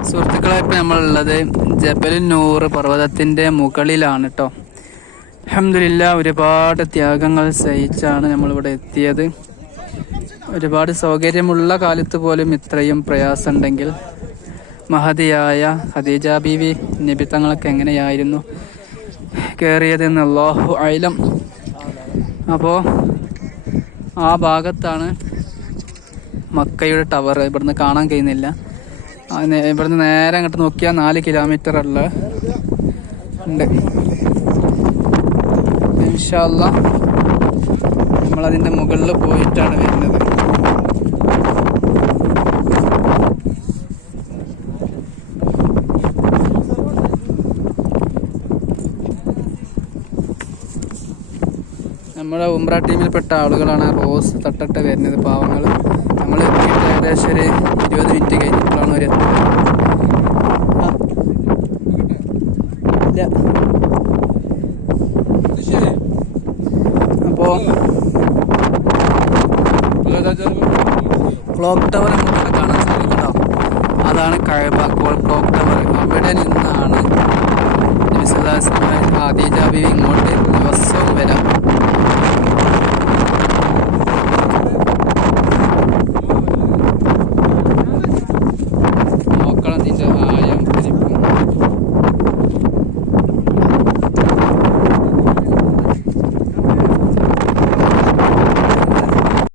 സുഹൃത്തുക്കളെ, ഇപ്പം നമ്മളുള്ളത് ജബൽ നൂർ പർവ്വതത്തിൻ്റെ മുകളിലാണ് കേട്ടോ. അൽഹംദുലില്ലാഹ്, ഒരുപാട് ത്യാഗങ്ങൾ സഹിച്ചാണ് നമ്മളിവിടെ എത്തിയത്. ഒരുപാട് സൗകര്യമുള്ള കാലത്ത് പോലും ഇത്രയും പ്രയാസമുണ്ടെങ്കിൽ മഹതിയായ ഖദീജ ബീവി നബി തങ്ങൾക്ക് എങ്ങനെയായിരുന്നു കയറിയതെന്ന് അല്ലാഹു അഅലം. അപ്പോൾ ആ ഭാഗത്താണ് മക്കയുടെ ടവർ. ഇവിടുന്ന് കാണാൻ കഴിയുന്നില്ല. ഇവിടുന്ന് നേരെ അങ്ങോട്ട് നോക്കിയാൽ 4 കിലോമീറ്റർ ഉണ്ട്. ഇൻഷാ അല്ലാഹ് നമ്മളതിൻ്റെ മുകളിൽ പോയിട്ടാണ് വരുന്നത്. നമ്മുടെ ഉംറ ടീമിൽപ്പെട്ട ആളുകളാണ് റോസ് തട്ടിട്ട് വരുന്നത്, പാവങ്ങൾ. നമ്മൾ എത്തിയിട്ട് ഏകദേശം ഒരു 20 മിനിറ്റ് കഴിഞ്ഞപ്പോഴാണ് അവർ എത്തുന്നത്. അപ്പോൾ ക്ലോക്ക് ടവർ നമുക്കിവിടെ കാണാൻ സാധിക്കുന്നുണ്ടോ? അതാണ് കഅബ ക്ലോക്ക് ടവർ. അവിടെ നിന്നാണ് നബി സല്ലല്ലാഹു അലൈഹി വസല്ലം ഖദീജ ബീവി ഇങ്ങോട്ട് ദിവസവും വരാം. നോക്കണം ഇതിൻ്റെ